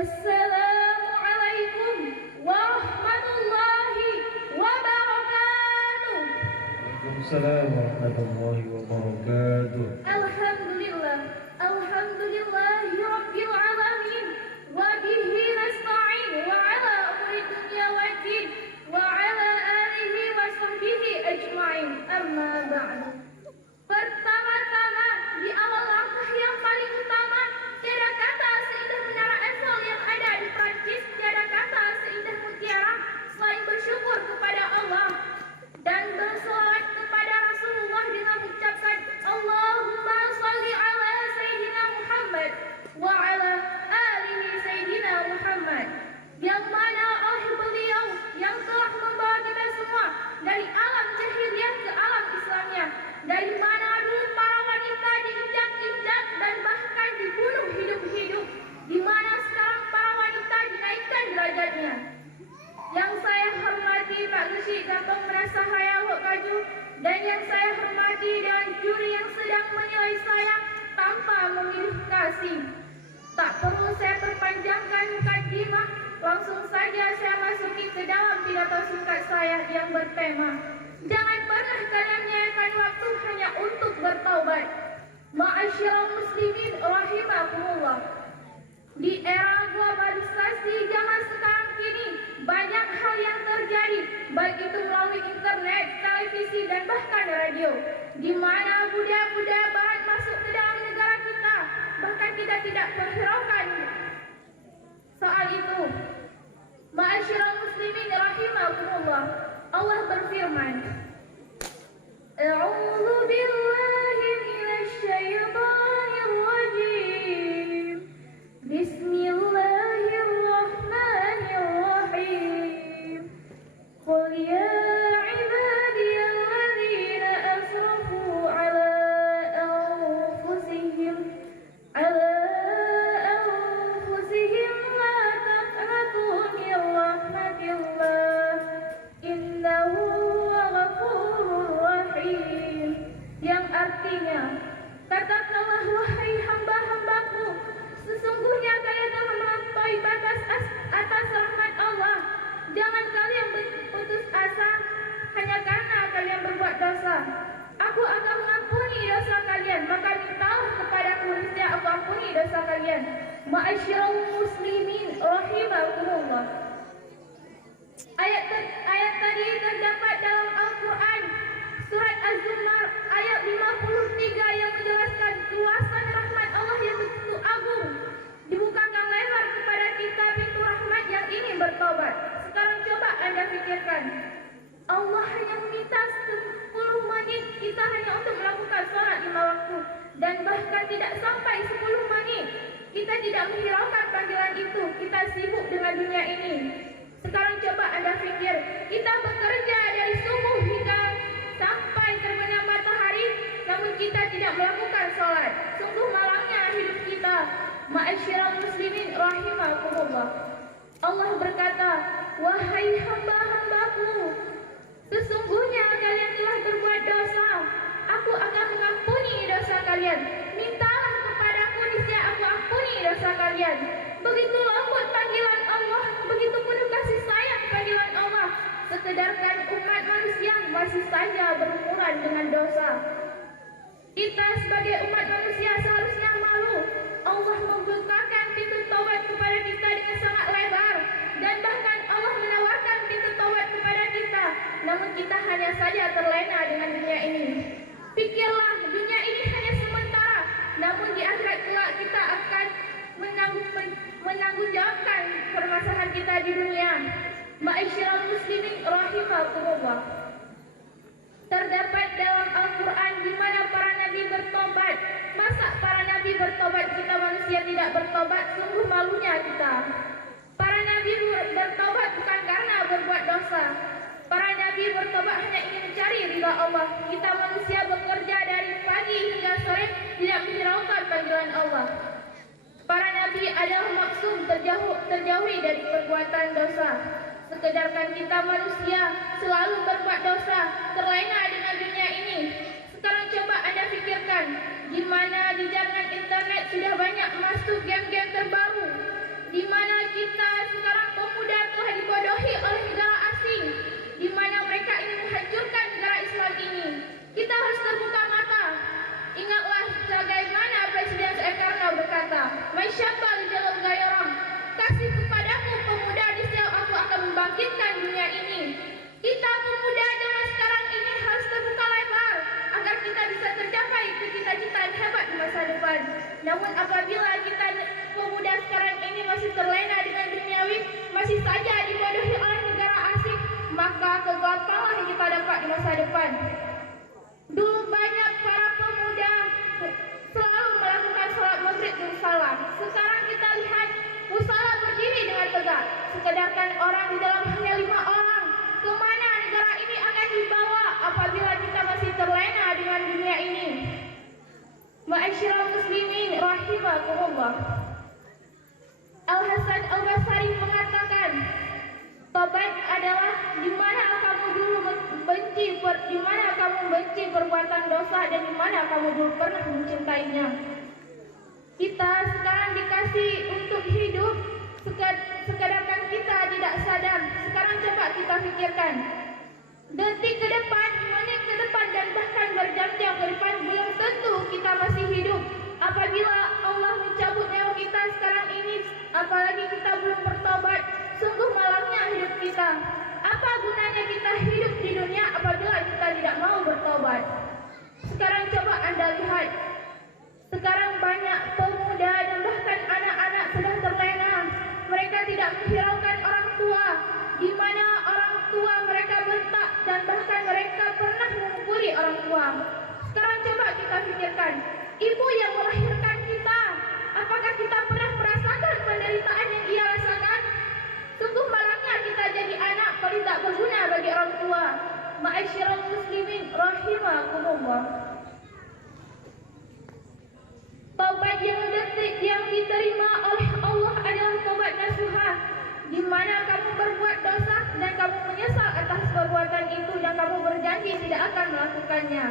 Wassalamualaikum warahmatullahi wabarakatuh. Waalaikumsalam warahmatullahi wabarakatuh. Alhamdulillah, alhamdulillahi rabbil alamin, wa bihi nasta'in wa ala umuri dunya waddin wa ala alihi wa sahbihi ajma'in. Amma ba'du. Pertama-tama, di awal langkah yang paling utama, tiada kata seindah menara Eiffel yang ada di Prancis, tiada kata seindah mutiara selain bersyukur kepada Allah dan berselawat kepada Rasulullah dengan mengucapkan Allahumma sholli ala Sayyidina Muhammad wa ala alihi Sayyidina Muhammad, yang mana oleh beliau yang telah membawa kita semua dari alam jahiliyah ke alam Islamnya, dari mana dulu para wanita diinjak-injak dan bahkan dibunuh hidup-hidup, di mana sekarang para wanita dinaikkan derajatnya. Yang saya hormati Pak Gesi Gampang Merasa Hayawuk Kaju, dan yang saya hormati dan juri yang sedang menilai saya tanpa memilih kasih. Tak perlu saya perpanjangkan mukadimah, langsung saja saya masuki ke dalam pidato singkat saya yang bertema jangan pernah kalian menyia-nyiakan waktu hanya untuk bertaubat. Ma'asyiral muslimin rahimakumullah. Di era globalisasi zaman sekarang kini, banyak hal yang terjadi, baik itu melalui internet, televisi, dan bahkan radio, di mana budaya-budaya barat masuk ke dalam negara kita, bahkan kita tidak menghiraukan soal itu. Ma'asyiral muslimin rahimakumullah, Allah berfirman, A'udzu billahi minasy syaithanir rajim. Bismillahirrahmanirrahim. Qul ya ibadiyalladzina asrafu ala anfusihim la taqnatu min rahmatillah innahu huwal ghafurur rahim. Yang artinya, katakanlah wahai hamba-hambaku, sesungguhnya kalian telah melampaui batas atas rahmat Allah. Jangan kalian berputus asa hanya karena kalian berbuat dosa. Aku akan mengampuni dosa kalian, maka mintalah kepadaku, niscaya aku ampuni dosa kalian. Ma'asyiral muslimin rahimakumullah. Ayat tadi terdapat dalam Al-Quran surat Az-Zumar ayat 53 yang menjelaskan luasan rahmat Allah yang begitu agung. Dibukakan lebar kepada kita pintu rahmat yang ingin bertobat. Sekarang coba Anda pikirkan, Allah hanya meminta 10 menit kita hanya untuk melakukan sholat 5 waktu, dan bahkan tidak sampai 10 menit kita tidak menghiraukan panggilan itu, kita sibuk dengan dunia ini. Sekarang coba Anda pikir, kita bekerja dari subuh hingga sampai terbenam matahari, namun kita tidak melakukan sholat. Sungguh malangnya hidup kita. Ma'asyiral muslimin rahimakumullah. Allah berkata, wahai hamba-hambaku, sesungguhnya kalian telah berbuat dosa. Aku akan mengampuni dosa kalian. Mintalah kepadaku, niscaya aku ampuni dosa kalian. Begitu lembut panggilan Allah, begitu penuh kasih sayang panggilan Allah. Sekedarkan umat manusia masih saja berumuran dengan dosa. Kita sebagai umat manusia seharusnya malu. Allah membukakan pintu taubat kepada kita dengan sangat lebar, dan bahkan Allah menawarkan pintu taubat kepada kita, namun kita hanya saja terlena dengan dunia ini. Pikirlah, dunia ini hanya sementara, namun di akhirat kelak kita akan menanggungjawabkan permasalahan kita di dunia. Ma'asyiral muslimin rahimakumullah. Terdapat dalam Al-Quran di mana para nabi bertobat. Masa para nabi bertobat, kita manusia tidak bertobat? Sungguh malunya kita. Para nabi bertobat bukan karena berbuat dosa. Para nabi bertobat hanya ingin mencari ridha Allah. Kita manusia bekerja dari pagi hingga sore, tidak menghiraukan panggilan Allah. Para nabi adalah maksum terjauhi dari perbuatan dosa. Sekedarkan kita manusia selalu berbuat dosa, terlena dengan dunia ini. Sekarang coba Anda pikirkan, di mana di jaringan internet sudah banyak masuk game-game terbaru, di mana sekedarkan orang di dalam hanya 5 orang. Kemana negara ini akan dibawa apabila kita masih terlena dengan dunia ini? Ma'asyiral muslimin rahimakumullah. Al-Hasan Al-Basri mengatakan, tobat adalah di mana kamu dulu benci perbuatan dosa dan di mana kamu dulu pernah mencintainya. Kita sekarang dikasih untuk hidup, sekedarkan kita tidak sadar. Sekarang coba kita pikirkan, detik ke depan, menit ke depan, dan bahkan berjam-jam ke depan belum tentu kita masih hidup. Apabila Allah mencabut nyawa kita sekarang ini, apalagi kita belum bertobat, sungguh malangnya hidup kita. Apa gunanya kita hidup di dunia apabila kita tidak mau bertobat? Sekarang coba Anda lihat, sekarang banyak pemuda dan bahkan anak-anak sudah terlena. Mereka tidak menghiraukan orang tua, di mana orang tua mereka bentak dan bahkan mereka pernah memukuli orang tua. Sekarang coba kita pikirkan, ibu yang melahirkan kita, apakah kita pernah merasakan penderitaan yang ia rasakan? Sungguh malangnya kita jadi anak paling tak berguna bagi orang tua. Ma'asyiral muslimin rahimakumullah. Taubat yang diterima oleh Allah adalah taubat nasuha, di mana kamu berbuat dosa dan kamu menyesal atas perbuatan itu dan kamu berjanji tidak akan melakukannya.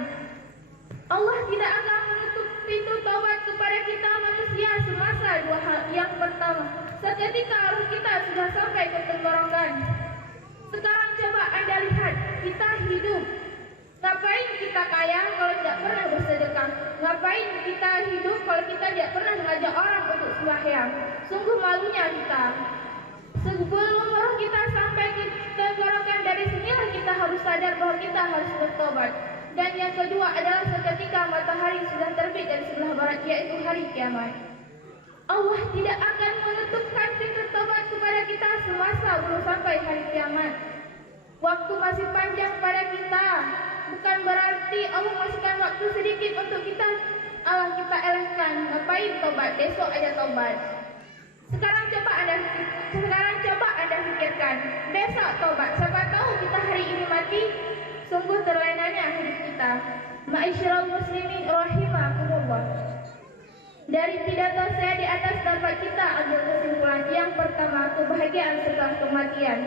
Allah tidak akan menutup pintu taubat kepada kita manusia semasa 2 hal. Yang pertama, seketika roh kita sudah sampai ke tenggorokan. Sekarang coba Anda lihat, kita hidup. Ngapain kita kaya kalau tidak pernah bersedekah? Ngapain kita hidup kalau kita tidak pernah mengajak orang untuk sembahyang? Sungguh malunya kita. Sebelum roh kita sampai ke tenggorokan, dari sinilah kita harus sadar bahwa kita harus bertobat. Dan yang kedua adalah seketika matahari sudah terbit dari sebelah barat, yaitu hari kiamat. Allah tidak akan menutupkan pintu tobat kepada kita semasa belum sampai hari kiamat. Waktu masih panjang pada kita. Bukan berarti Allah masihkan waktu sedikit untuk kita elehkan. Ngapain tobat? Besok aja tobat. Sekarang coba Anda pikirkan, besok tobat. Siapa tahu kita hari ini mati. Sungguh terlenanya hidup kita. Ma'asyiral muslimin rahimakumullah. Dari pidato saya di atas dapat kita ambil kesimpulan. Yang pertama, kebahagiaan setelah kematian.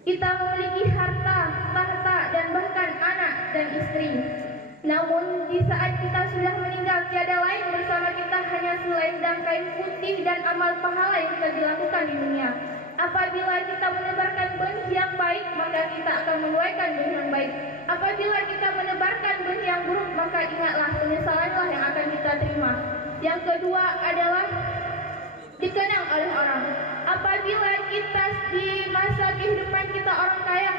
Kita memiliki harta, tahta, dan bahkan anak dan istri. Namun di saat kita sudah meninggal, tiada lain bersama kita hanya selendang kain putih dan amal pahala yang telah dilakukan di dunia. Apabila kita menebarkan benih yang baik, maka kita akan menuaikan benih yang baik. Apabila kita menebarkan benih yang buruk, maka ingatlah penyesalanlah yang akan kita terima. Yang kedua adalah dikenang oleh orang. Apabila kita di masa kehidupan kita orang kaya,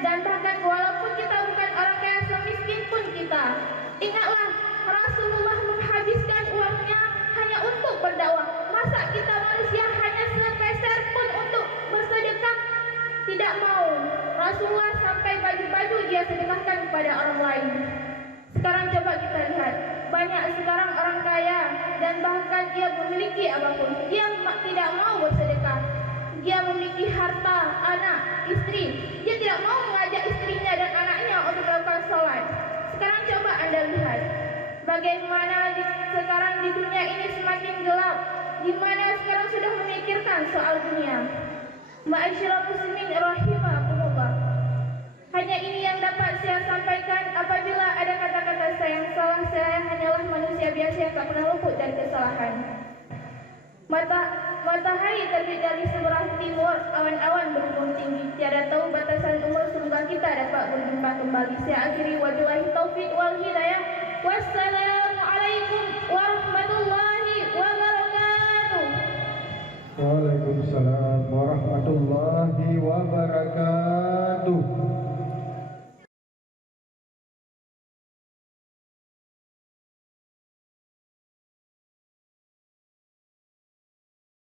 dan bahkan walaupun kita bukan orang kaya semiskin pun kita, ingatlah Rasulullah menghabiskan uangnya hanya untuk berdakwah. Masa kita manusia hanya sepeser pun untuk bersedekah? Tidak mau. Rasulullah sampai baju-baju dia sedekahkan kepada orang lain. Sekarang coba kita lihat, banyak sekarang orang kaya dan bahkan dia memiliki apapun, dia tidak mau bersedekah. Dia memiliki harta, anak, istri, dia tidak mau mengajak istrinya dan anaknya untuk melakukan sholat. Sekarang coba Anda lihat, bagaimana sekarang di dunia ini semakin gelap, di mana sekarang sudah memikirkan soal dunia. Ma'asyiral muslimin rahimakumullah. Hanya ini yang dapat saya sampaikan. Apabila ada kata-kata saya yang salah, saya hanyalah manusia biasa yang tak pernah luput dari kesalahan. Matahari terbit dari sebelah timur, awan-awan berbumbung tinggi. Tiada tahu batasan umur, semoga kita dapat berjumpa kembali. Saya akhiri, wabillahi taufiq wal hidayah. Wassalamualaikum warahmatullahi wabarakatuh. Waalaikumsalam warahmatullahi